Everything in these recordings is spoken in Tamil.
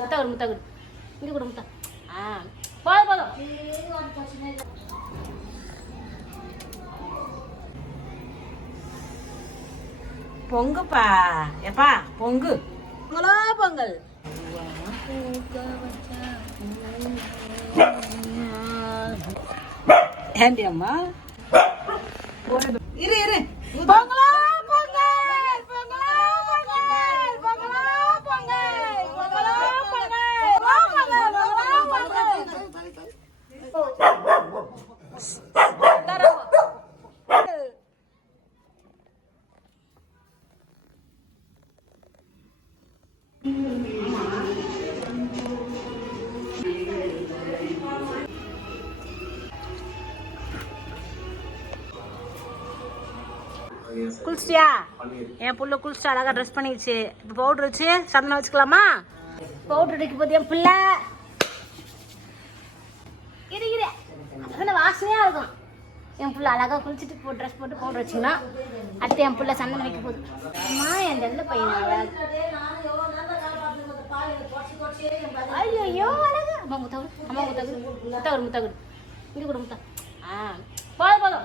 முட்டை ஒரு முட்டை கொடு, இங்கே கொடு முட்டை. போதும் போதும். பொங்குப்பா, எப்பா பொங்கு, பொங்கலோ பொங்கல். ஏண்டி அம்மா இரு இரு. பொங்கலோ பொங்கல், பொங்கலோ பொங்கல், பொங்கலோ பொங்கல், பொங்கலோ பொங்கல், குளிச்சிட்டியா? என் புள்ள குளிச்சுட்டு அழகா ட்ரெஸ் பண்ணிடுச்சு. இப்போ பவுடர் வச்சு சந்தனம் வச்சுக்கலாமா? பவுடர் அடிக்க போது என் பிள்ளை வாசனையா இருக்கும். என் பிள்ளை அழகா குளிச்சுட்டு ட்ரெஸ் போட்டு பவுடர் வச்சுக்கணும். அடுத்து என் பிள்ளை சந்தனம் வைக்க போகுது. அம்மா என் நல்ல பையன் ஐயோ அழகா. அம்மா முத்தகு, அம்மா முத்தகு, முத்தா ஒரு முத்தகு, இங்கே கொடு முத்தா. போதும் போதும்.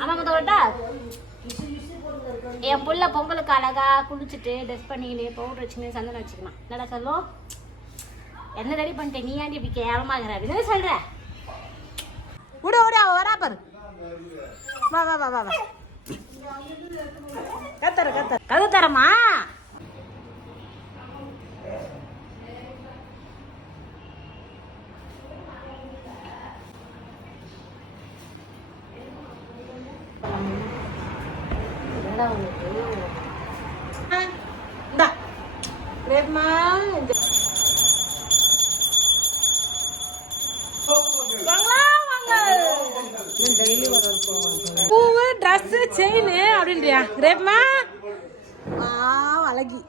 அம்மா முத்த விட்டா என் புள்ள பொங்கலுக்கு அழகா குளிச்சுட்டு ட்ரெஸ் பண்ணிக்கினு பவுடர் வச்சுன்னு சந்தனம் வச்சுக்கணும். நல்லா சொல்லும். என்ன ரெடி பண்ணிட்டேன், நீ ஆண்டி இப்படி கேவலமாகிற அப்படின்னு சொல்ற. விட விட அவ வரா பாரு. வா வா வா வா வா. கத்தர கத்தர கது தரமா? பூவு ட்ரெஸ் செயின் அப்படின்றியா? கிரேப்மா அழகி.